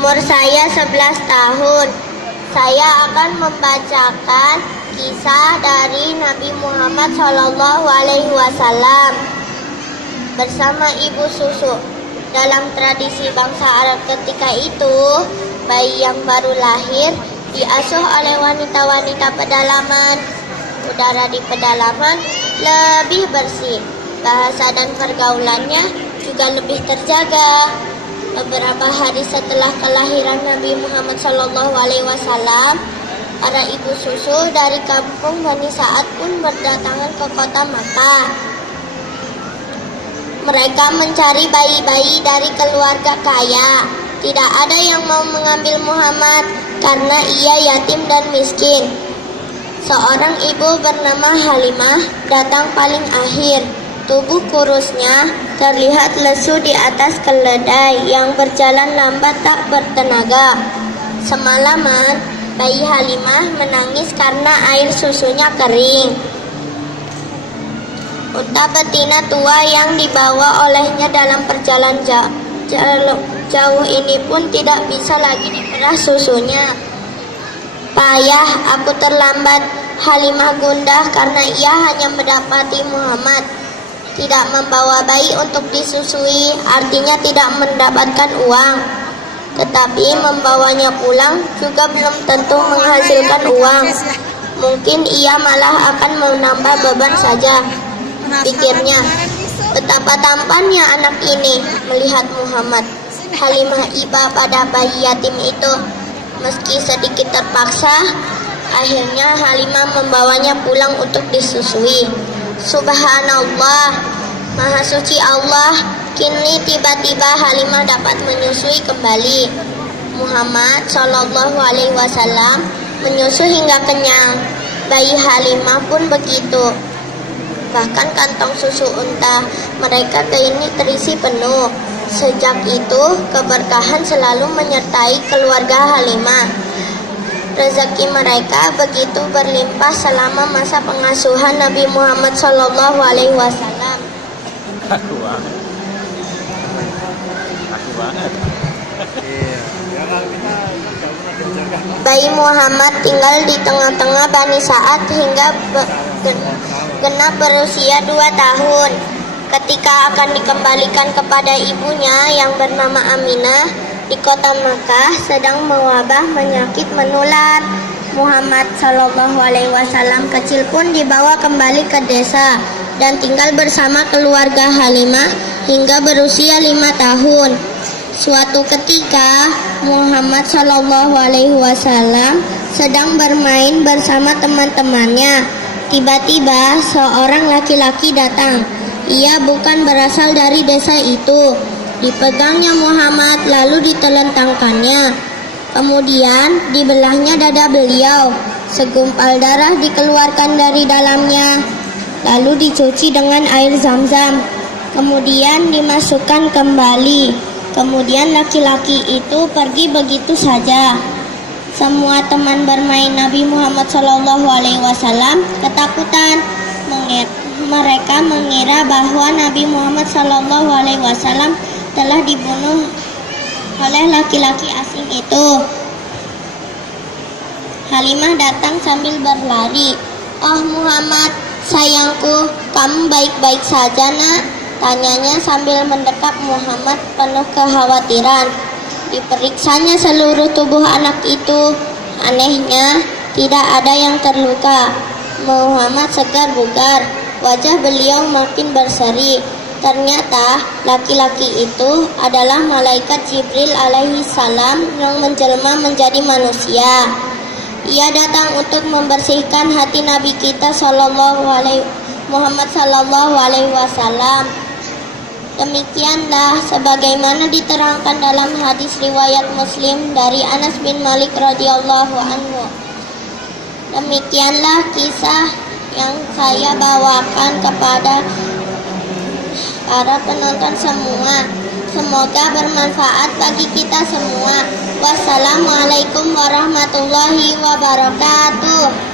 Umur saya 11 tahun. Saya akan membacakan kisah dari Nabi Muhammad SAW bersama ibu susu. Dalam tradisi bangsa Arab ketika itu, bayi yang baru lahir diasuh oleh wanita-wanita pedalaman. Udara di pedalaman lebih bersih, bahasa dan pergaulannya juga lebih terjaga. Beberapa hari setelah kelahiran Nabi Muhammad SAW, para ibu susu dari kampung Bani Sa'ad pun berdatangan ke kota Makkah. Mereka mencari bayi-bayi dari keluarga kaya. Tidak ada yang mau mengambil Muhammad karena ia yatim dan miskin. Seorang ibu bernama Halimah datang paling akhir. Tubuh kurusnya terlihat lesu di atas keledai yang berjalan lambat tak bertenaga. Semalaman, bayi Halimah menangis karena air susunya kering. Unta betina tua yang dibawa olehnya dalam perjalanan jauh ini pun tidak bisa lagi diperah susunya. Payah, aku terlambat. Halimah gundah karena ia hanya mendapati Muhammad tidak membawa bayi untuk disusui, artinya tidak mendapatkan uang. Tetapi membawanya pulang juga belum tentu menghasilkan uang. Mungkin ia malah akan menambah beban saja, pikirnya. Betapa tampannya anak ini melihat Muhammad. Halimah iba pada bayi yatim itu. Meski sedikit terpaksa, akhirnya Halimah membawanya pulang untuk disusui. Subhanallah, Maha Suci Allah, kini tiba-tiba Halimah dapat menyusui kembali. Muhammad SAW menyusu hingga kenyang. Bayi Halimah pun begitu. Bahkan kantong susu unta mereka kini terisi penuh. Sejak itu, keberkahan selalu menyertai keluarga Halimah. Rezeki mereka begitu berlimpah selama masa pengasuhan Nabi Muhammad SAW. Aku banget. Bayi Muhammad tinggal di tengah-tengah Bani Sa'ad hingga genap berusia 2 tahun. Ketika akan dikembalikan kepada ibunya yang bernama Aminah, di kota Makkah sedang mewabah penyakit menular. Muhammad SAW kecil pun dibawa kembali ke desa dan tinggal bersama keluarga Halimah hingga berusia 5 tahun. Suatu ketika Muhammad SAW sedang bermain bersama teman-temannya. Tiba-tiba seorang laki-laki datang. Ia bukan berasal dari desa itu. Dipegangnya Muhammad lalu ditelentangkannya. Kemudian dibelahnya dada beliau. Segumpal darah dikeluarkan dari dalamnya. Lalu dicuci dengan air zam-zam. Kemudian dimasukkan kembali. Kemudian laki-laki itu pergi begitu saja. Semua teman bermain Nabi Muhammad SAW ketakutan. Mereka mengira bahwa Nabi Muhammad SAW telah dibunuh oleh laki-laki asing itu. Halimah datang sambil berlari. "Oh Muhammad, sayangku, kamu baik-baik saja nak?" tanyanya sambil mendekap Muhammad penuh kekhawatiran. Diperiksanya seluruh tubuh anak itu. Anehnya, tidak ada yang terluka. Muhammad segar bugar. Wajah beliau makin berseri. Ternyata laki-laki itu adalah malaikat Jibril alaihi salam yang menjelma menjadi manusia. Ia datang untuk membersihkan hati Nabi kita Muhammad sallallahu alaihi wasallam. Demikianlah sebagaimana diterangkan dalam hadis riwayat Muslim dari Anas bin Malik radhiyallahu anhu. Demikianlah kisah yang saya bawakan kepada para penonton semua. Semoga bermanfaat bagi kita semua. Wassalamualaikum warahmatullahi wabarakatuh.